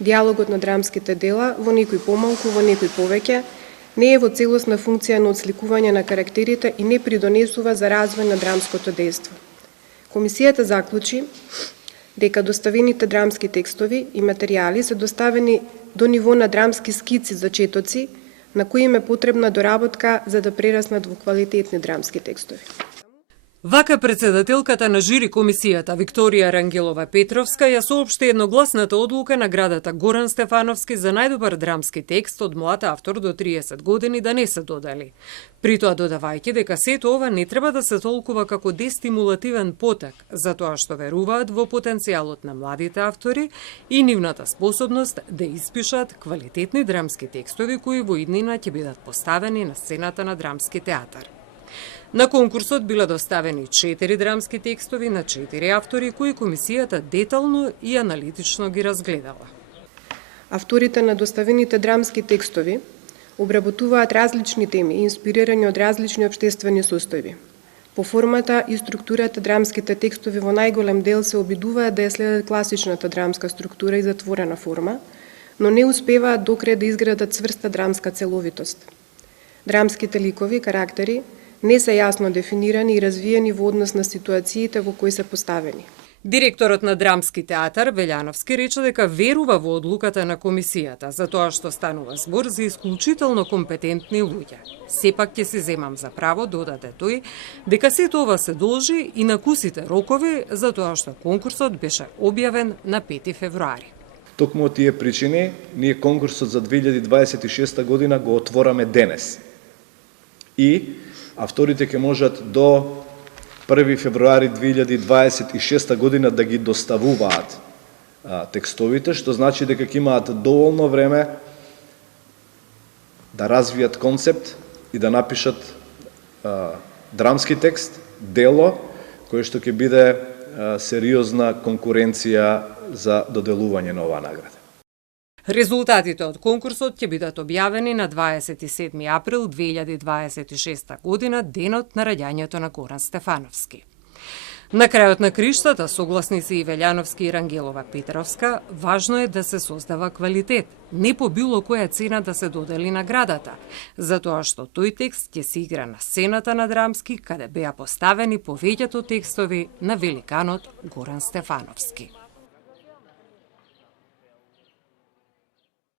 Диалогот на драмските дела, во некои помалку, во некои повеќе, не е во целосна функција на отсликување на карактерите и не придонесува за развој на драмското дејство. Комисијата заклучи дека доставените драмски текстови и материјали се доставени до ниво на драмски скици за четоци, на кои им е потребна доработка за да прераснат во квалитетни драмски текстови. Вака председателката на жури комисијата Викторија Рангелова Петровска ја соопшти едногласната одлука на градата Горан Стефановски за најдобар драмски текст од млад автор до 30 години да не се додели. При тоа додавајќи дека сето ова не треба да се толкува како дестимулативен потек, затоа што веруваат во потенцијалот на младите автори и нивната способност да испишат квалитетни драмски текстови кои во иднина ќе бидат поставени на сцената на драмски театар. На конкурсот биле доставени 4 драмски текстови на 4 автори кои комисијата детално и аналитично ги разгледала. Авторите на доставените драмски текстови обработуваат различни теми, инспирирани од различни општествени состојби. По формата и структурата драмските текстови во најголем дел се обидуваат да ја следат класичната драмска структура и затворена форма, но не успеваат докрај да изградат цврста драмска целовитост. Драмските ликови, карактери, не се јасно дефинирани и развиени во однос на ситуациите во кои се поставени. Директорот на Драмски театар Велјановски рече дека верува во одлуката на комисијата, затоа што станува збор за исклучително компетентни луѓе. Сепак ќе се земам за право, додаде тој, дека сето ова се должи и на кусите рокови, затоа што конкурсот беше објавен на 5 февруари. Токму од тие причини, ние конкурсот за 2026 година го отвораме денес. И авторите ќе можат до 1 февруари 2026 година да ги доставуваат текстовите, што значи дека ќе имаат доволно време да развијат концепт и да напишат драмски текст, дело, кој што ќе биде сериозна конкуренција за доделување на оваа награда. Резултатите од конкурсот ќе бидат објавени на 27 април 2026 година, денот на раѓањето на Горан Стефановски. На крајот на криштата, согласни се и Велјановски и Рангелова Петровска, важно е да се создава квалитет, не по било која цена да се додели наградата, затоа што тој текст ќе се игра на сцената на Драмски, каде беа поставени повеќето текстови на великанот Горан Стефановски.